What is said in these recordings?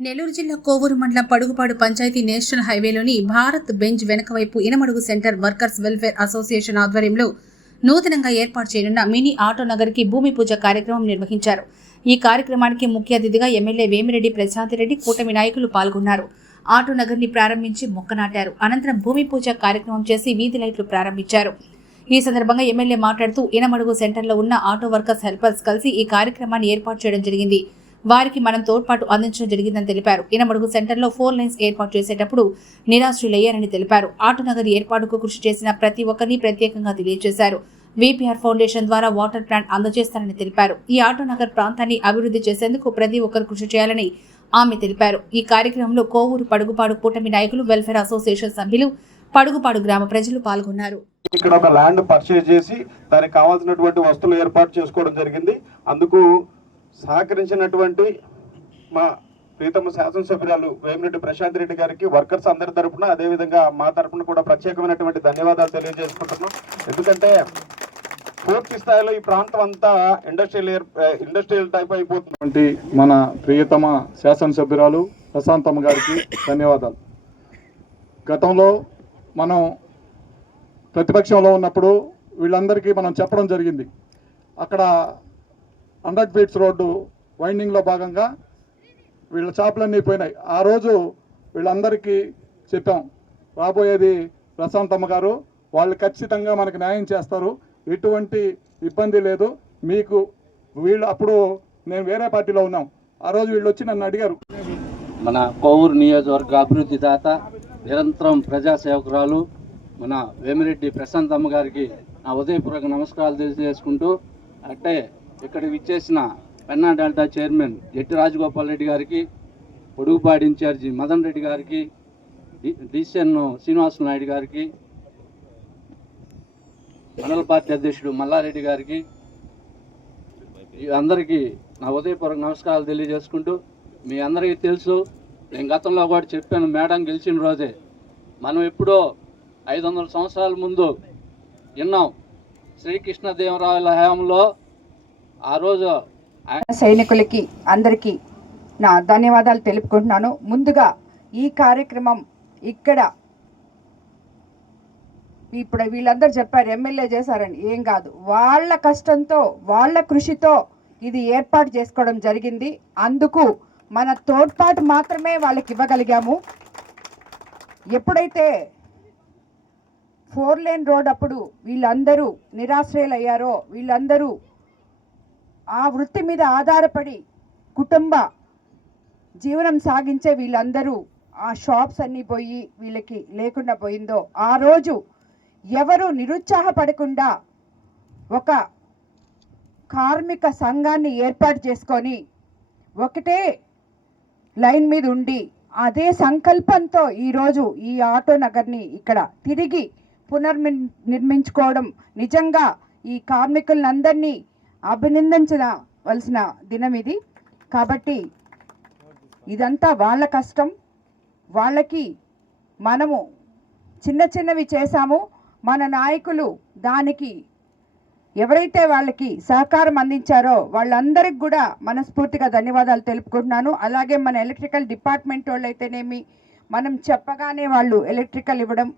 నెల్లూరు జిల్లా కోవూరు మండలం పడుగుపాడు పంచాయతీ నేషనల్ హైవేలోని భారత్ బెంచ్ వెనక వైపు Inamadugu centre workers welfare association ఆధ్వర్యంలో నూతనంగా ఏర్పాటు చేయనున్న మినీ ఆటో నగర్కి భూమి పూజ కార్యక్రమం నిర్వహించారు. ఈ కార్యక్రమానికి ముఖ్య అతిథిగా ఎమ్మెల్యే వేమిరెడ్డి ప్రశాంతిరెడ్డి కూటమి నాయకులు పాల్గొన్నారు. ఆటో నగర్ని ప్రారంభించి మొక్క నాటారు. అనంతరం భూమి పూజ కార్యక్రమం చేసి వీధి లైట్లు ప్రారంభించారు. ఈ సందర్భంగా ఎమ్మెల్యే మాట్లాడుతూ ఇనమడుగు సెంటర్లో ఉన్న ఆటో వర్కర్స్ హెల్పర్స్ కలిసి ఈ కార్యక్రమాన్ని ఏర్పాటు చేయడం జరిగింది. వారికి మనం తోడ్పాటు అందించడం జరిగిందని తెలిపారు. ఇనమడుగు సెంటర్లో ఫోర్ లైన్స్ ఏర్పాటు చేసేటప్పుడు నిరాశ్రులయ్యారని తెలిపారు. ఆటునగర్ ఏర్పాటుకు కృషి చేసిన ప్రతి ఒక్కరిని ప్రత్యేకంగా తెలియజేశారు. విపిఆర్ ఫౌండేషన్ ద్వారా వాటర్ ప్లాంట్ అందజేస్తారని తెలిపారు. ఈ ఆటోనగర్ ప్రాంతాన్ని అభివృద్ధి చేసేందుకు ప్రతి ఒక్కరు కృషి చేయాలని ఆమె తెలిపారు. ఈ కార్యక్రమంలో కోవూరు పడుగుపాడు కూటమి నాయకులు వెల్ఫేర్ అసోసియేషన్ సభ్యులు పడుగుపాడు గ్రామ ప్రజలు పాల్గొన్నారు. ఇక్కడ ఒక ల్యాండ్ పర్చేజ్ చేసి దానికి కావాల్సినటువంటి వస్తువులు ఏర్పాటు చేసుకోవడం జరిగింది. అందుకు సహకరించినటువంటి మా ప్రీతమ శాసనసభ్యురాలు వేమిరెడ్డి ప్రశాంత్ రెడ్డి గారికి వర్కర్స్ అందరి తరఫున అదేవిధంగా మా తరపున కూడా ప్రత్యేకమైనటువంటి ధన్యవాదాలు తెలియజేసుకుంటున్నాం. ఎందుకంటే పూర్తి స్థాయిలో ఈ ప్రాంతం అంతా ఇండస్ట్రియల్ ఇండస్ట్రియల్ టైప్ అయిపోతున్నటువంటి మన ప్రియతమ శాసనసభ్యురాలు ప్రశాంతమ్మ గారికి ధన్యవాదాలు. గతంలో మనం ప్రతిపక్షంలో ఉన్నప్పుడు వీళ్ళందరికీ మనం చెప్పడం జరిగింది. అక్కడ హండ్రెడ్ ఫీట్స్ రోడ్డు వైండింగ్లో భాగంగా వీళ్ళ చేపలన్నీ పోయినాయి. ఆ రోజు వీళ్ళందరికీ చెప్పాం రాబోయేది ప్రశాంతమ్మ గారు వాళ్ళు ఖచ్చితంగా మనకు న్యాయం చేస్తారు ఎటువంటి ఇబ్బంది లేదు మీకు వీళ్ళు అప్పుడు నేను వేరే పార్టీలో ఉన్నాం. ఆ రోజు వీళ్ళు వచ్చి నన్ను అడిగారు. మన కోవూరు నియోజకవర్గ అభివృద్ధి దాత నిరంతరం ప్రజాసేవకురాలు మన వేమిరెడ్డి ప్రశాంతమ్మ గారికి నా ఉదయపూర్వక నమస్కారాలు తెలియజేసుకుంటూ అంటే ఇక్కడ విచ్చేసిన పెన్నా డెల్టా చైర్మన్ జట్టి రాజగోపాల్ రెడ్డి గారికి పొడుగుపాడి ఇన్ఛార్జి మదన్ రెడ్డి గారికి డి- డిసిఎన్ శ్రీనివాస నాయుడు గారికి మండల పార్టీ అధ్యక్షుడు మల్లారెడ్డి గారికి అందరికీ నా ఉదయపూర్వక నమస్కారాలు తెలియజేసుకుంటూ మీ అందరికీ తెలుసు నేను గతంలో కూడా చెప్పాను మేడం గెలిచిన రోజే. మనం ఎప్పుడో ఐదు వందల సంవత్సరాల ముందు విన్నాం శ్రీకృష్ణదేవరాయల హయాంలో ఆ రోజు సైనికులకి అందరికీ నా ధన్యవాదాలు తెలుపుకుంటున్నాను. ముందుగా ఈ కార్యక్రమం ఇక్కడ ఇప్పుడు వీళ్ళందరూ చెప్పారు ఎమ్మెల్యే చేశారని. ఏం కాదు. వాళ్ళ కష్టంతో వాళ్ళ కృషితో ఇది ఏర్పాటు చేసుకోవడం జరిగింది. అందుకు మన తోడ్పాటు మాత్రమే వాళ్ళకి ఇవ్వగలిగాము. ఎప్పుడైతే ఫోర్ లేన్ రోడ్ అప్పుడు వీళ్ళందరూ నిరాశ్రయులయ్యారో వీళ్ళందరూ ఆ వృత్తి మీద ఆధారపడి కుటుంబ జీవనం సాగించే వీళ్ళందరూ ఆ షాప్స్ అన్నీ పోయి వీళ్ళకి లేకుండా పోయిందో ఆ రోజు ఎవరు నిరుత్సాహపడకుండా ఒక కార్మిక సంఘాన్ని ఏర్పాటు చేసుకొని ఒకటే లైన్ మీద ఉండి అదే సంకల్పంతో ఈరోజు ఈ ఆటో నగర్ని ఇక్కడ తిరిగి పునర్మి నిర్మించుకోవడం. నిజంగా ఈ కార్మికులందరినీ అభినందించవలసిన దినం ఇది. కాబట్టి ఇదంతా వాళ్ళ కష్టం. వాళ్ళకి మనము చిన్న చిన్నవి చేశాము. మన నాయకులు దానికి ఎవరైతే వాళ్ళకి సహకారం అందించారో వాళ్ళందరికి కూడా మనస్ఫూర్తిగా ధన్యవాదాలు తెలుపుకుంటున్నాను. అలాగే మన ఎలక్ట్రికల్ డిపార్ట్మెంట్ వాళ్ళు అయితేనేమి మనం చెప్పగానే వాళ్ళు ఎలక్ట్రికల్ ఇవ్వడం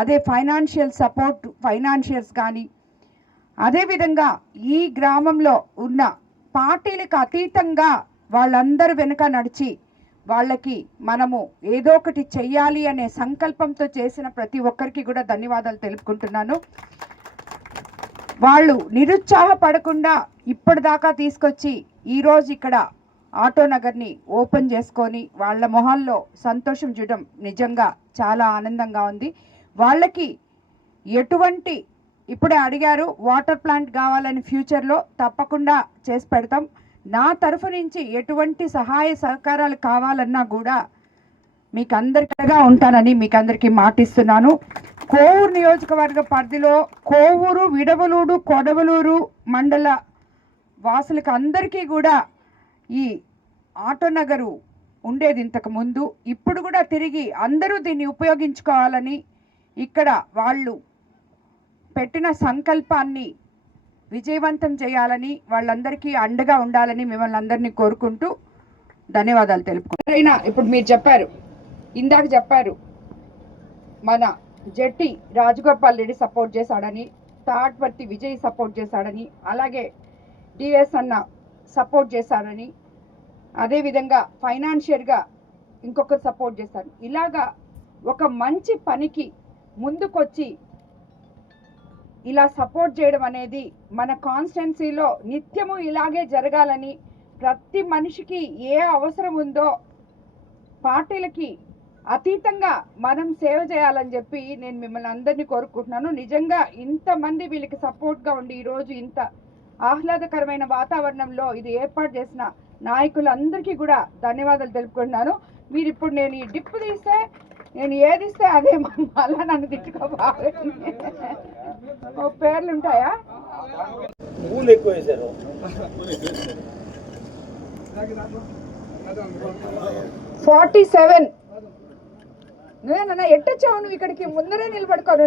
అదే ఫైనాన్షియల్ సపోర్ట్ ఫైనాన్షియల్స్ కానీ అదేవిధంగా ఈ గ్రామంలో ఉన్న పార్టీలకు అతీతంగా వాళ్ళందరూ వెనుక నడిచి వాళ్ళకి మనము ఏదో ఒకటి చెయ్యాలి అనే సంకల్పంతో చేసిన ప్రతి ఒక్కరికి కూడా ధన్యవాదాలు తెలుపుకుంటున్నాను. వాళ్ళు నిరుత్సాహపడకుండా ఇప్పటిదాకా తీసుకొచ్చి ఈరోజు ఇక్కడ ఆటో నగర్ని ఓపెన్ చేసుకొని వాళ్ళ మొహాల్లో సంతోషం చూడడం నిజంగా చాలా ఆనందంగా ఉంది. వాళ్ళకి ఎటువంటి ఇప్పుడే అడిగారు వాటర్ ప్లాంట్ కావాలని ఫ్యూచర్లో తప్పకుండా చేసి పెడతాం. నా తరఫు నుంచి ఎటువంటి సహాయ సహకారాలు కావాలన్నా కూడా మీకు అందరికీగా ఉంటానని మీకు అందరికీ మాటిస్తున్నాను. కోవూరు నియోజకవర్గ పరిధిలో కోవూరు విడవలూరు కొడవలూరు మండల వాసులకు అందరికీ కూడా ఈ ఆటో నగరు ఉండేది ఇంతకు ముందు. ఇప్పుడు కూడా తిరిగి అందరూ దీన్ని ఉపయోగించుకోవాలని ఇక్కడ వాళ్ళు పెట్టిన సంకల్పాన్ని విజయవంతం చేయాలని వాళ్ళందరికీ అండగా ఉండాలని మిమ్మల్ని అందరినీ కోరుకుంటూ ధన్యవాదాలు తెలుపుకుంటున్నాను. ఇప్పుడు మీరు చెప్పారు ఇందాక చెప్పారు మన జట్టి రాజగోపాల్ రెడ్డి సపోర్ట్ చేశాడని తాట్వర్తి విజయ్ సపోర్ట్ చేశాడని అలాగే డిఎస్ అన్న సపోర్ట్ చేశాడని అదేవిధంగా ఫైనాన్షియల్గా ఇంకొకరు సపోర్ట్ చేశారు. ఇలాగా ఒక మంచి పనికి ముందుకొచ్చి ఇలా సపోర్ట్ చేయడం అనేది మన కాన్స్టెన్సీలో నిత్యము ఇలాగే జరగాలని ప్రతి మనిషికి ఏ అవసరం ఉందో పార్టీలకి అతీతంగా మనం సేవ చేయాలని చెప్పి నేను మిమ్మల్ని అందరినీ కోరుకుంటున్నాను. నిజంగా ఇంతమంది వీళ్ళకి సపోర్ట్గా ఉండి ఈరోజు ఇంత ఆహ్లాదకరమైన వాతావరణంలో ఇది ఏర్పాటు చేసిన నాయకులందరికీ కూడా ధన్యవాదాలు తెలుపుకుంటున్నాను. మీరు ఇప్పుడు నేను ఈ డిప్ తీస్తే నేను ఏది ఇస్తే అదే మళ్ళా నన్ను తిట్టుకోబాగా ఓ పేర్లు ఉంటాయా? Forty seven. నువ్వేనన్నా ఎట్టొచ్చావు నువ్వు ఇక్కడికి? ముందరే నిలబడుకోను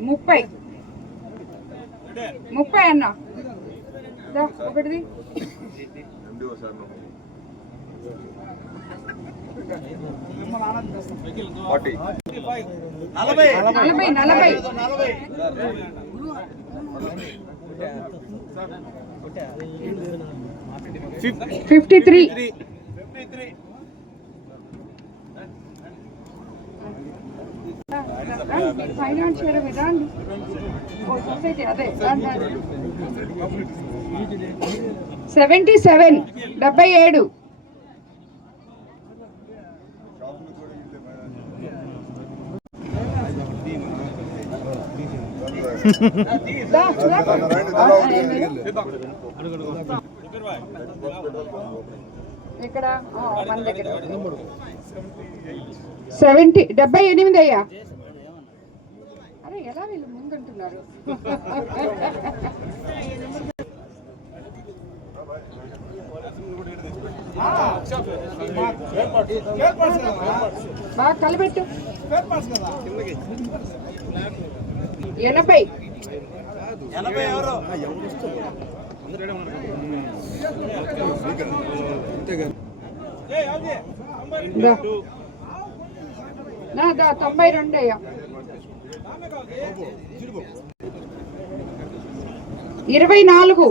ముప్పై. ముప్పై అన్న. దా, ఒకటిది. నలభై. నలభై ఫిఫ్టీ. త్రీ. ఫైనాన్స్ ఫైనాన్షియల్ విధానం సొసైటీ అదే సెవెంటీ సెవెన్ డెబ్బై ఏడు. ఇక్కడ మన దగ్గర. సెవెంటీ డెబ్బై ఎనిమిది అయ్యా. అరే ఎలా వీళ్ళు ముందుంటున్నారు? బాగా కలిపెట్టు ఎనభై. ఎనభై ఎవరు తొంభై రెండు అయ్యా ఇరవై నాలుగు